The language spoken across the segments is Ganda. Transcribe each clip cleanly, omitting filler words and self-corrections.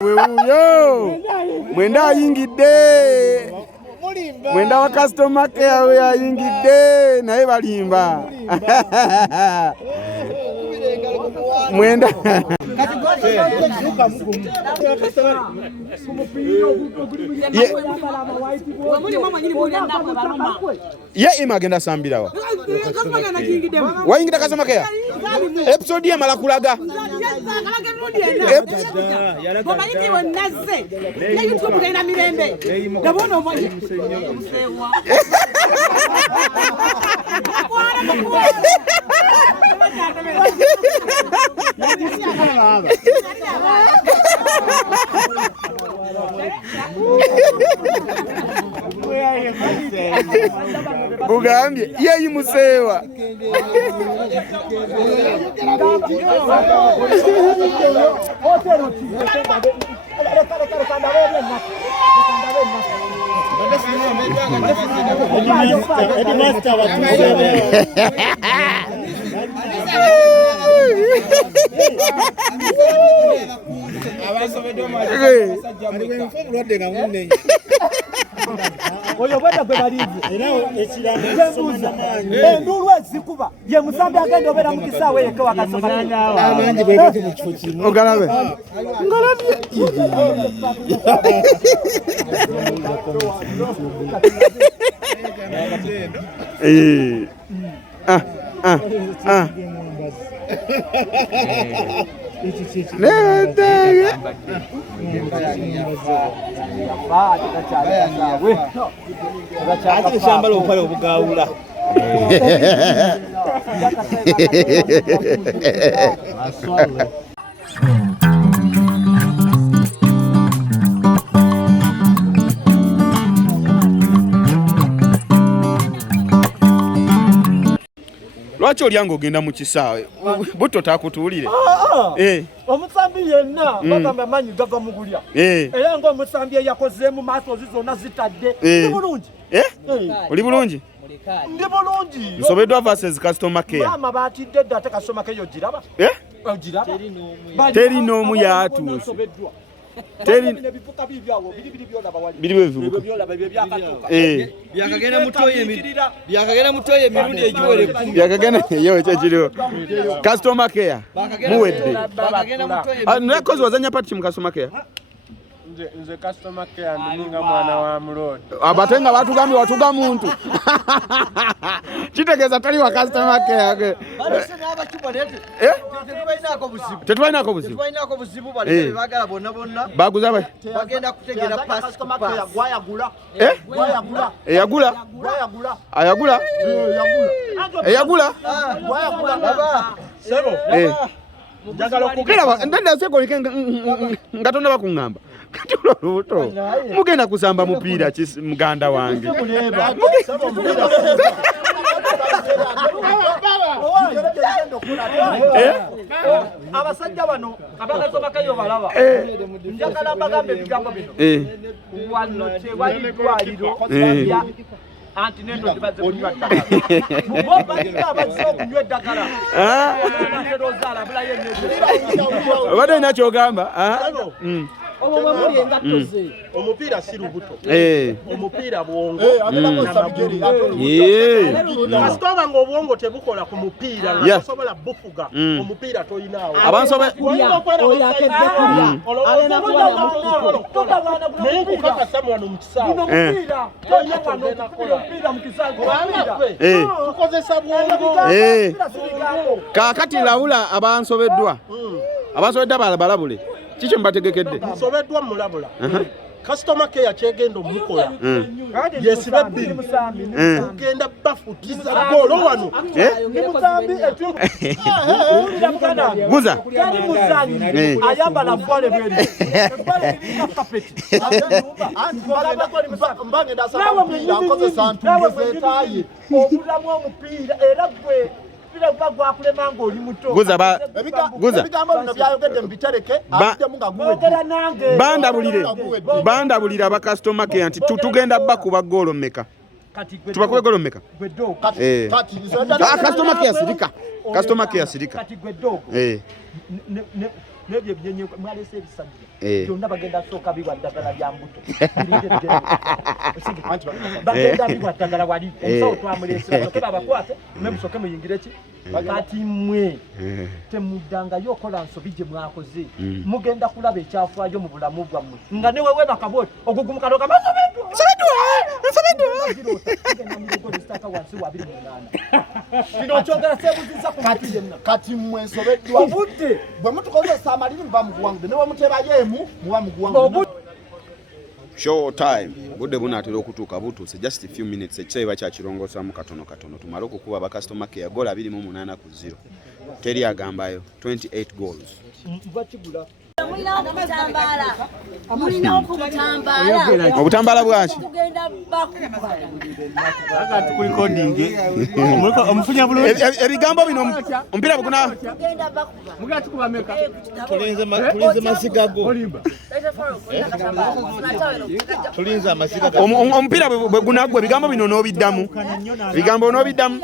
Yo, mwenda ayingidde. Mwenda wa customer care we ayingidde naye balimba. Mwenda. Ye imagenda sambira wa. Wayingidde customer care. Episode ya malakulaga. Bugambye yeyi musewa. Oyo bwenda gwe balize endulu ezikuba ye musambi agenda obera mu kisaawe yeke wakasoma ogalabe shamba lopale obugawula lwaki olyango ogenda mu kisaawe buto takutuulire omusambi yenna bagamba amanyi gava mugulya era ng'omusambi eyakozeemu maaso zizona zitadde ndi bulungi oli bulungi ndi bulungi Nsobeddwa versus customer care maama baatidde dda ate customer care ogiraba teri n'omu yaatuuse ebipuka bibyawo biriwo ebivubuka byakagenda mutoyo emirundi egiwere byakagenda yewe kyekiriwo customer care muwedde nakozi wazanya pati mu customer care nze customer care ndininga mwana wa mlodi abate nga batugambye watuga muntu kitegeeza tali wa customer care tetubalinako buzibu baguza bagenda kutegera eyagula ndaddasekolike nga tonna bakuŋŋamba kati olwolubuto mugenda kusamba mupiira muganda wange abasajja bano abagasobakayo balaba njagala mbagambe ebigambo bino wano tewali ddwaliro antinendo tebaze kunywa ddagala mugobanika abazze okunywa eddagala obadde olina kyogamba omupiira si lubuto omupiira bwongo kasitoba ng'obwongo tebukola ku mupiira nga tosobola bufuga omupiira toyinaawo naye nkukakasa wano mu kisaawe tukozesa bwongo kaakati lawula abansobeddwa balabule kiki mbategekedde nsobeddwa mulabula customer care kyegenda omukola yesibe bbiri kugenda bafutiza golo wano guza kali muzanyi ayambala vwale bweri mbangenda asaba omupiira akozesa ntuzeetaye obulamu omupiira era gwe gwakulemanga oli muto guza ebigambo bino byayogedde mu bitereke abiddemu nga bandabulira aba customer care nti tugenda bakuba golo mmeka tubakuba golo mmeka customer care sirika nebyo byenye mwalese ebisajja byonna bagenda soka biwa ddagala lya mbuto bagenda biwa ddagala wali omusawo twamulesera soke babakwate memusoke muyingire ki kati mwe temuddangayo okola nsobi gye mwakoze mugenda kulaba ekyafaayo mu bulamu bwammwe nga ne wewe bakaboti ogugumukalo kamasobedwa kati mmwe nsobedwa obudde bwe mutukozesa amaliri muba muguwangudde ne bwe mutebayemu muba muguwangudde. Show time budde bunatera okutuuka butuuse just a few minutes ekisaiba kyakirongoosamu katono tumale okukuba ba customer care goal 28-0 teri agambayo 28 goals. Obutambala bwaki ebigambo bino omupiira buguna tulinze masiga go tulinze amasiga go omupiira bwe gunagwa ebigambo bino n'obiddamu ebigambo n'obiddamu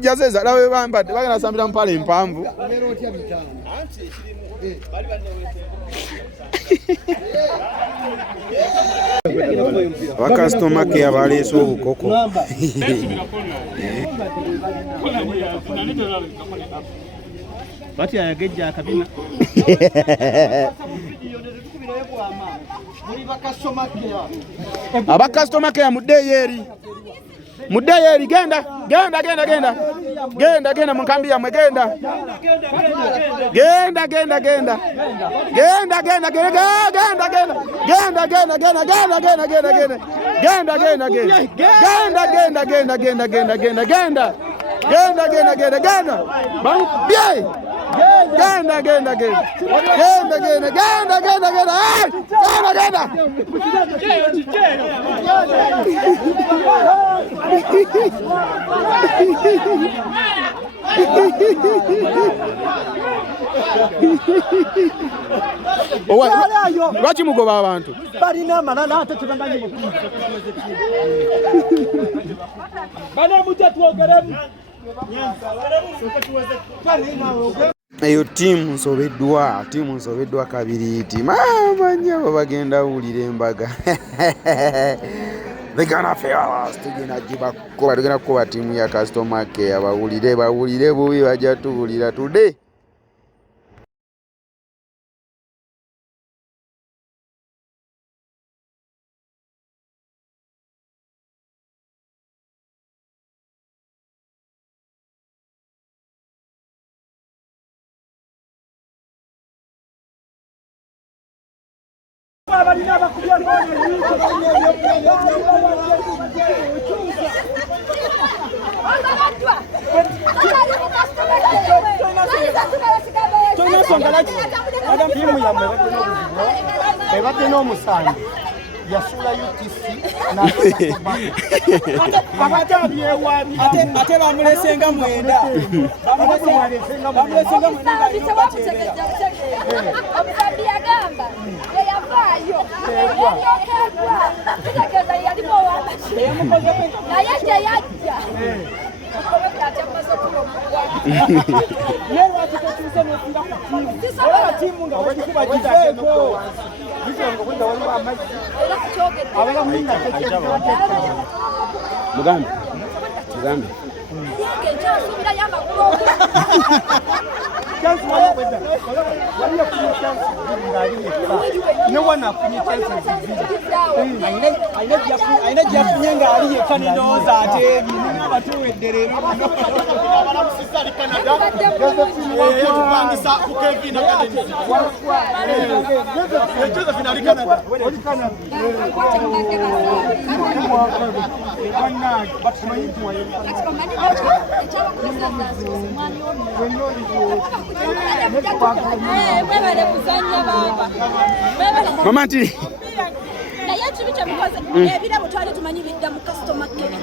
Jazeza lawe bambadde bagenda sambira mpale empanvu. Customer care baleese obukoko. Bati ayagejja akabina. Aba customer care muddeyo eri genda munkambi yamwe genda lwaki mugoba abantu balina amalala ate tebamanyi mupiira banamuja twogeremu eyo tiimu nsobeddwa kabiriiti mamanya babagenda wulira embaga tugenda kuba tiimu ya customer care bawulire bubi bajja tuwulira today. Yasula UTC ate bamulesenga mwenda omusabbi yagamba eyavaayo kitegeza yalimu naye teyajja Mugambe no one afunye chances aina jafunye nga ali yekani ndoza ate nina batuwedde lero abalamusisa ali Canada Josephine wakupangisa ku Kevin Academy Josephine ali Canada oli Canada Mama nti naye kibicha mukoze ebirabo twali tumanyi bidda mu customer care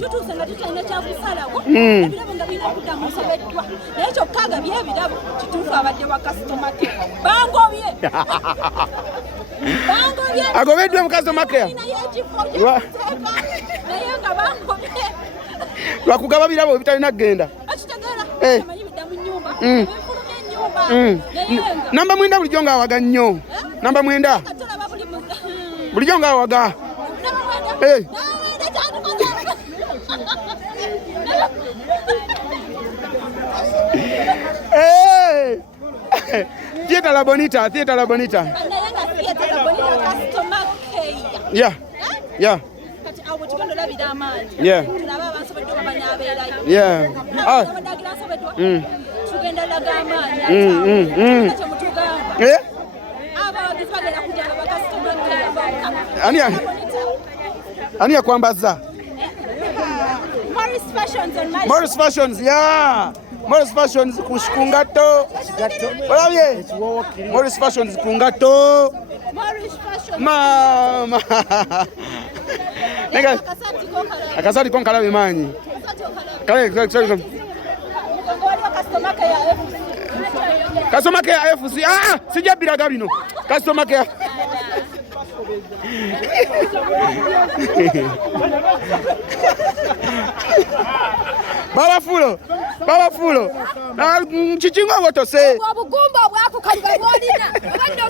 tutuuse nga tutayina kyakusalawo ebirabo nga bina kuddamu nsobeddwa naye kyokkaga byebirabo kituufu abadde wa customer care bangobye Agobeddwa mu customer care. Lwakugaba birabo ebitalina kugenda. Namba mwenda bulijjo ng'awaga nnyo. Namba mwenda bulijjo ng'awaga. Theater La Bonita. Yeah. Yeah. Yeah. Yeah. Ani yakwambaza? Morris Fashions, yeah. Morris Fashions kungato. Olabye? Morris Fashions kungato. Mama. Nega. Akasati konkala bimanyi. Kale. Customer care FC. Sijabiraga bino. Customer care. Baba fulo. Na chichingo ngotose. Obugumba bwako kaliba bolina. Obando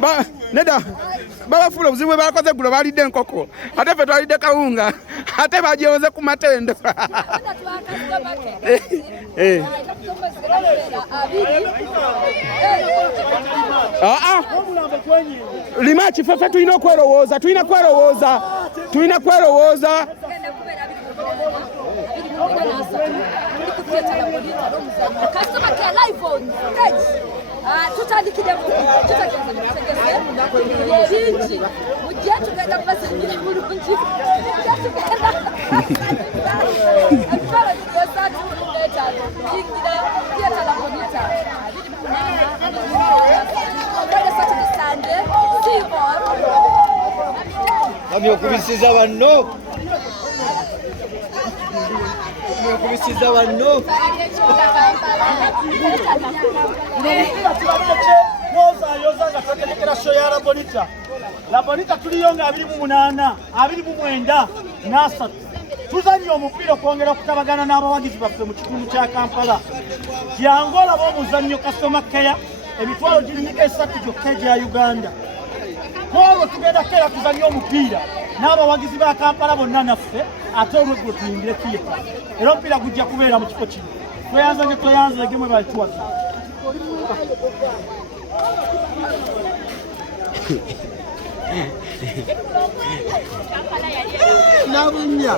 sababa. Neda. Baba fulo buzibwe bakoze gulo balidde enkoko. Ate fe twalidde kawunga. Ate bajeoze ku matendo. Limachi fefe tulina okwerowooza. Customer care live on stage. Tutandikire bingi mugiye tugenda kubasingira bulungi Kubisiza banno. La Bonita tuliyonga 28, 29 n'asatu. Tuzannya omupiira okwongera okutabagana n'abawagizi baffe mu kitundu kya Kampala. Kyangola b'omuzannyo Customer Care emitwalo giringa 3 gyokka egya Uganda. Olwo tugenda kera tuzannye omupiira n'abawagizi ba Kampala bonna naffe ate olweggulo tuyingire theatre. Era omupiira gujja kubeera mu kifo kino. Tweyanze gemwe balituwaza. Nabunya.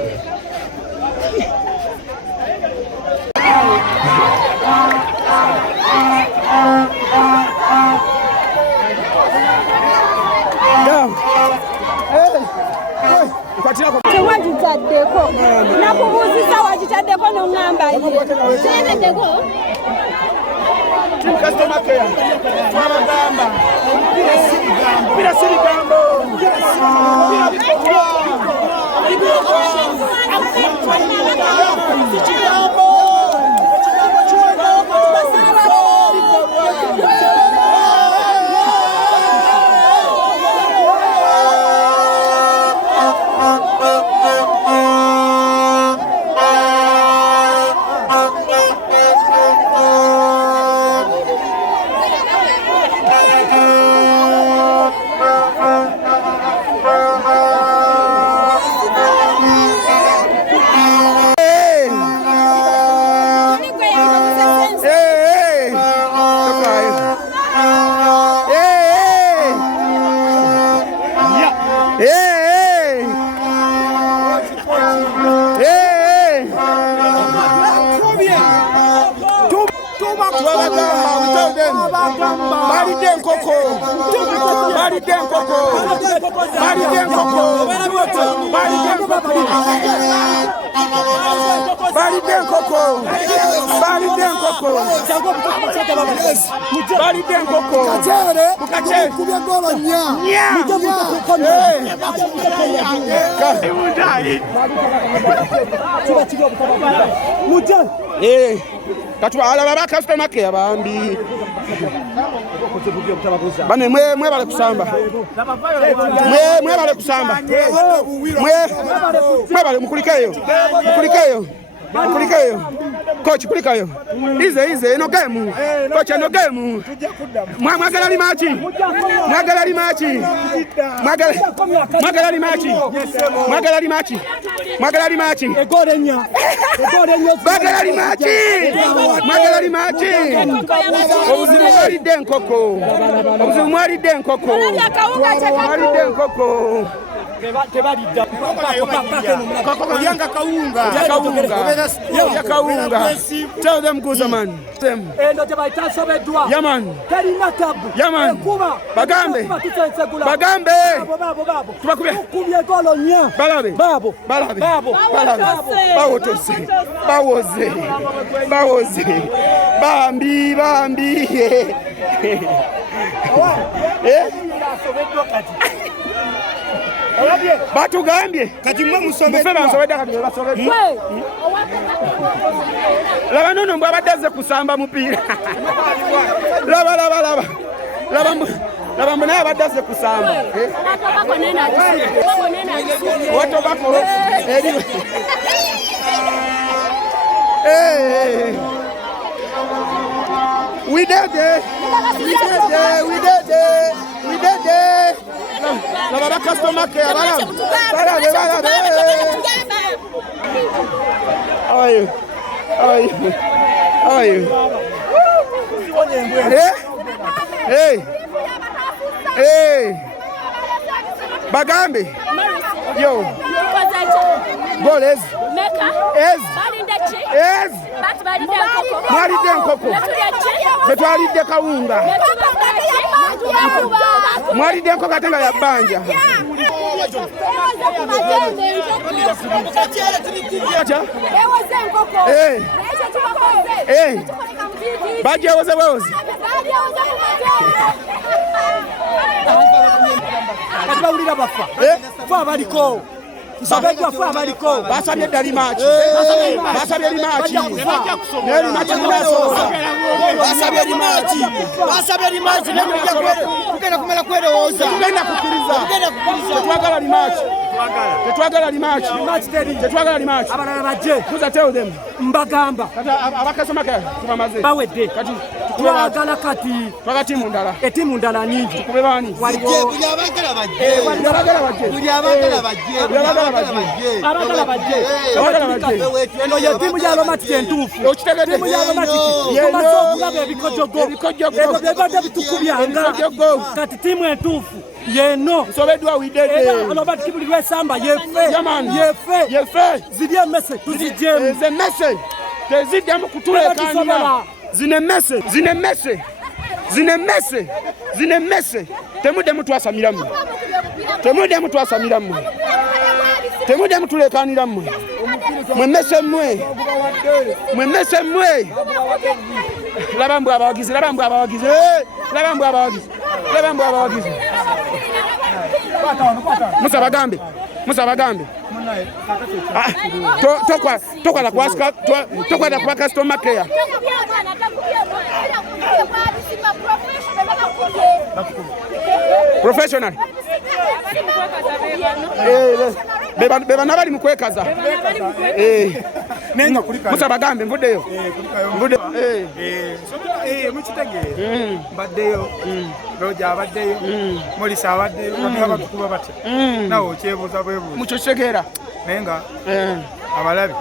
Tewagitaddeko nakubuuziza wagitaddeko n'oŋŋamba terebeddeko Customer Care n'abagamba mpira si bigambo alaba ba customer care bambi bane mwe bale kusamba mwe bale kusamba mwe bale mukulikeyo coach kulikayo ize ino game coach ino game mwagala limachi egorenya obuzibu mwalidde enkoko tebalidda Olyanga kawunga. Tell them goes man. eno tebayita nsobeddwa Yaman. terina tabu Yaman. enkuba Bagambe. Tubakubye. kubye golo nya Balabe. babo Bawoze. Bambi. Batugambye Kati mwe musobeddwa. bansobedde kati basobedde. Laba nono mbwa baddaze kusamba mupiira. Laba mbona abaddaze kusamba. Wato bakolo. We did it. Laba customer care balabe. How are you? Hey. Bagambe. Yo. Goles. Mwalidde enkoko. Twalidde kawunga. Mwalidde enkoko ate nga yabbanja. Bajewoze bwewoze. kati bawulira bafa fe abaliko nsobeddwa fe abaliko Basabye dda limaaki. Basabye limaaki. Tugenda kumala kwerowooza. Tugenda kukkiriza. Tetwagala limaaki. abalala bajje Kuza tell them. mbagamba Kati abakasomaka tubamaze. bawedde Kati twagala kati twagatimu ndala. etimu ndala nyingi Kube bani? waliwo abagala bajje eno ye timu ya Romatiki entuufu Okitegedde. timu ya Romatiki tumaze okulaba ebikojogo ebyo byebadde bitukubyanga kati timu entuufu yeno Nsobeddwa widede. Romatiki buli lwesamba yefe ziri emmese tuzijjemu Eze messe. Teziddamu kutuleekaanira. Zine messe. Temuddemu twasamira mmwe. Temuddemu tuleekaanira mmwe. Mwemmese mmwe. Laba mbwe abawagizi. Musa bagambe. Tokwata kuba customer care. Professional. Beba nabali mukwekaza. Nenga kulika. Musa bagambe mvuddeyo. Mukitegeere. Mbaddeyo. Roja abaddeyo. Molisa abaddeyo. Bano abatukuba batya. Nawe okyebuuza bwebuuza. Mukyokitegera. Nenga abalabi.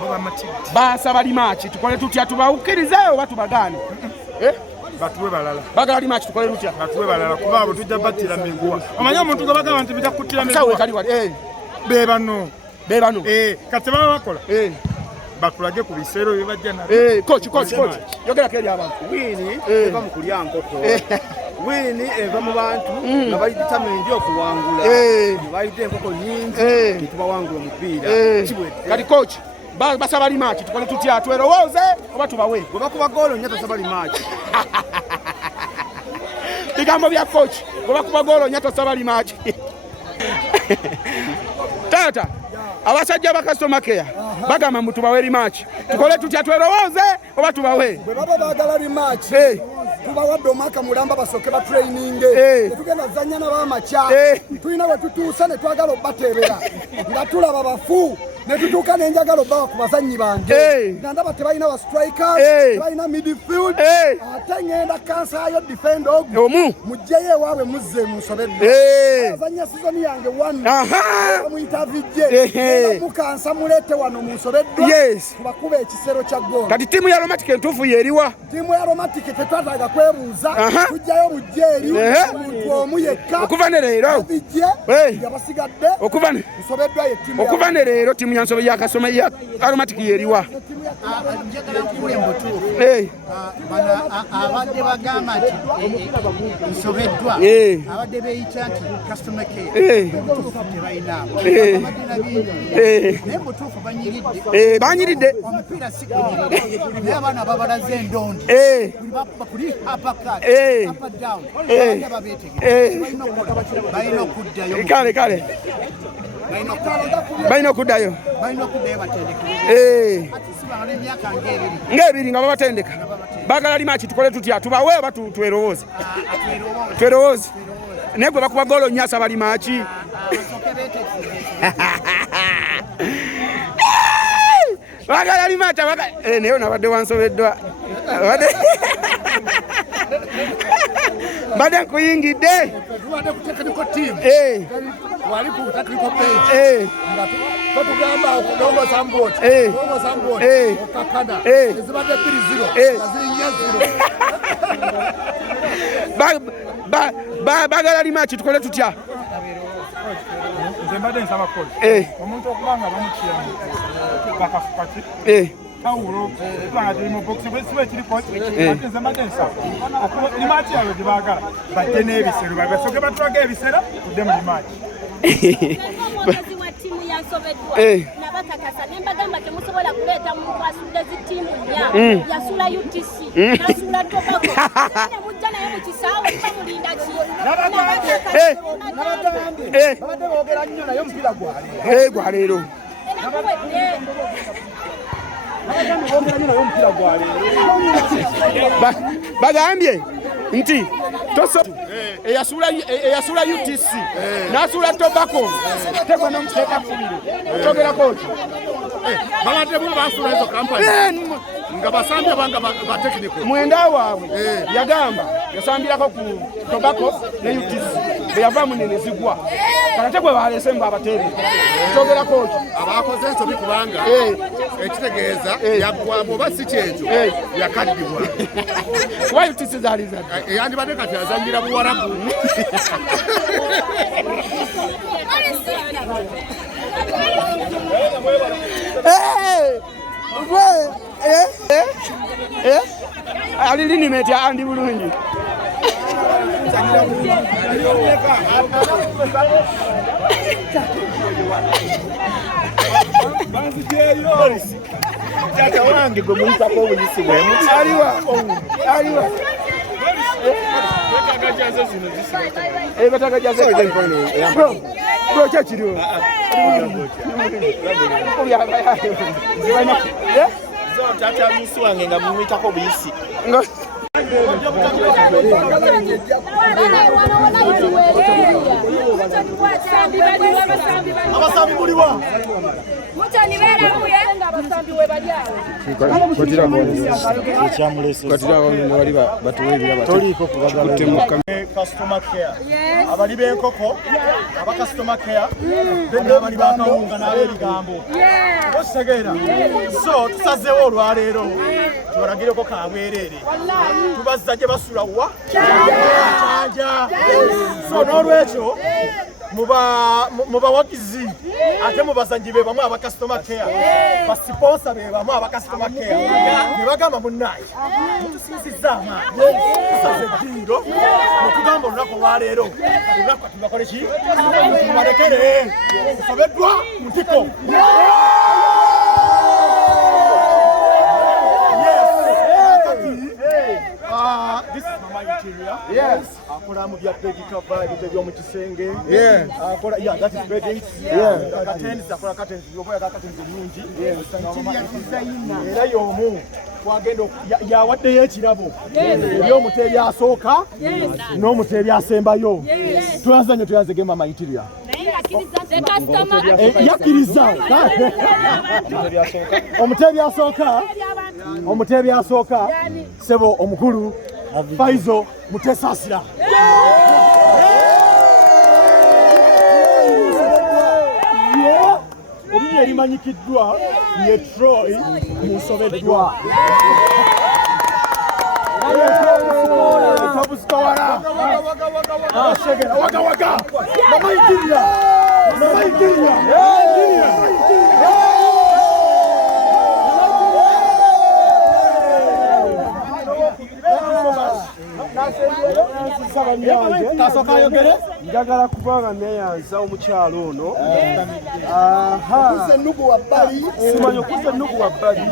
Boba matidde. Basaba limaaki tukole tutya tubawukirizeeyo oba tubagaane. Batuwe balala. Bagala limaaki tukole tutya. Batuwe balala kuba abo tujja battira miguwa. Omanyi omuntu gwe bagamba nti bijja kuttira miguwa. Sawe kali wali. Be bano. Kati baba bakola. Batulage ku biseero bye bajja nabyo. Coach. Yogera keri abantu. Wini eva mu kulya nkoko. Wini eva mu bantu nga bali determined okuwangula. Balidde enkoko nyingi tubawangula omupiira. Kati coach basaba limaaki tukole tutya twerowoze oba tubawe. Bwe bakuba goolo nnyo tosaba limaaki. Bigambo bya coach bwe bakuba goolo nnyo tosaba limaaki. Tata abasajja ba customer care bagamba mbu tubawe rematch tukole tutya twerowoze oba tubawe bwe baba baagala rematch tubawadde omwaka mulamba basooke batraininge tetugenda zanya n'abaamakya tulina we tutuusa ne twagala obbateebera nga tulaba bafu ne tutuuka n'enjagala obbawa ku bazannyi bange nandaba tebalina ba strikers tebalina midfield ate ngenda kansayo defend omu mujjeyo ewaabwe muzze munsobedde azanya sizoni yange muyita vijje mukansa muleete wano munsobeddwa tubakuba ekisero kya goal kati tiimu ya romatic entuufu yeeriwa tiimu ya romatic tetwataaga kwebuuza tujjayo bujje eri omuntu omu yekka okuva ne leero vijje yabasigadde nsobeddwa ye tiimu okuva ne leero tiimu ya nsobe ya kasoma ya aromatic yeeriwa njagala nkule mbutuufu abadde bagamba nti nsobeddwa abadde beeyita nti customer care obutuufu tebalinaabo abadde na bingi naye mutuufu banyiridde omupiira si gunyirira naye abaana babalaze endondo kuli apakat apadown abadde babeetegere balina okuddayo kale balina okuddayo batendeke ng'ebiri nga babatendeka baagala limaki tukole tutya tubawe oba twerowoze naye gwe bakuba goolo nnyasa balimaki baagala limaki naye nabadde wansobeddwa mbadde nkuyingidde totugamba okudongoza mbooti okakana ezibadde 2-0 nga ziri 4 baagala limaki tukole tutya nze mbadde nsaba kola omuntu okubanga bamukiramu bakafupaki tawulo tubanga tuli mu bokisi bwesiba ekiriko ate nze mbadde nsaba limaaki yaabwe gye baagala badde n'ebisero basoke batulaga ebisera tudde mu limaaki omwogezi wa ttiimu yansobeddwa nabakakasa ne mbagamba temusobola kuleeta muntu asudde zittiimu nnya yasula UTC nasula Tobacco ne mujja naye mu kisaawe bamulinda ki babadde boogera nnyo naye omupiira gwaleero bagambye nti eyasula UTC nasula Tobacco tegwa nomuteeka kubiri togerako ki babadde bo basula ezo kampani nga basambye banga batekiniko mwenda waabwe yagamba yasambirako ku Tobacco ne UTC beyava munene zigwa kanate gwe balese mbu abateebe togerako ki abakoze ensobi kubanga ekitegeeza yaggwa bwoba si kyekyo yakaddibwa kuba UTC zaali zadde eyandibadde kati azanyira buwarabu ali linimeti andi bulungi tata wange gwe muyitako obuyisi bwemuki aliwa bro kyekiriwo tata musi wange nga mumuyitako obuyisi abasambi buliwa customer care abali b'enkoko aba customer care n'abali bakawunga n'ab'ebigambo ositegeera so tusazeewo olwaleero tubalagireko kabwereere tubazza gye basula wa kyanja so n'olwekyo mubawagizi ate mubazanyi be bamu aba customer care basiponsa be bamu aba customer care ne bagamba munnaye mutusinzizza amaanyi tusaze eddiiro mutugamba olunaku olwaleero olunaku tubakole ki tubalekere tusobeddwa mu ntiko this is Mama Interior. Yes. akola mu bya bed cover ebyo mu kisenge akola that is bedding curtains akola curtains yoboya curtains nyingi era y'omu twagenda yawaddeyo ekirabo eby'omuteebi asooka n'omuteebi asembayo tuyanze gema material yakkiriza omuteebi asooka sebo omukulu Faizo Mutesasira erinya erimanyikiddwa ye Troy Musobeddwa waka mama itirira njagala kubanga neyanza omukyalo ono simanyi okuza ennugu wabbali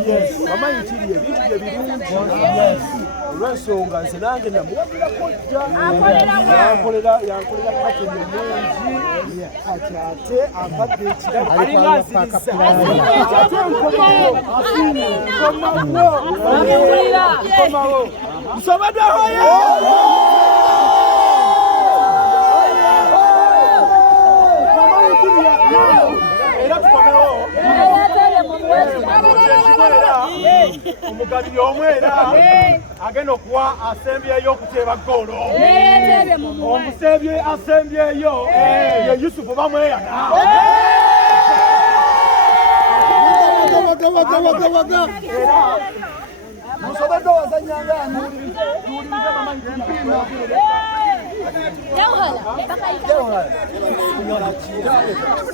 amayitiri ebintu bye birungi olw'ensonga nze nange namuwagirako jja yankolera kateni mungi kati ate ampadde ekirabo alina aziriza ate nkomawo Musobeddwa era tukomewo omugabiri omu era agenda okuwa asembyeyo okuteeba ggoolo omusembye asembyeyo ye Yusufu bamweyana Musobeddwa wazanyanga tuwulirize mama mpima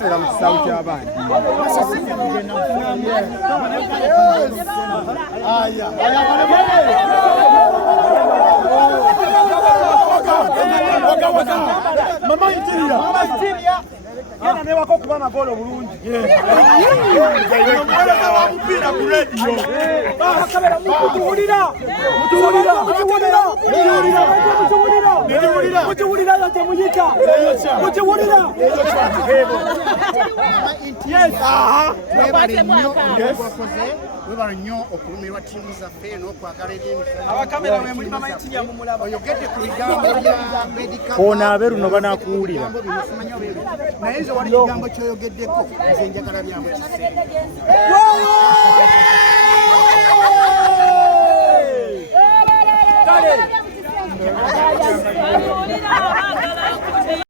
era mu kisawo ky'abaana mama itirira yana newako okuba na golo bulungi omuweereza wa mupiira ku rediyo mukiwulira temuyita mukiwulira webala nnyo okulumirwa ttiimu zaffe n'okwagala abakamera mwe muli mama itirya mumulaba oyogedde ku bigambo bya medical ono abe luno banakuwulira naye nze wali kigambo kyoyogeddeko nze njagala byangu kiseera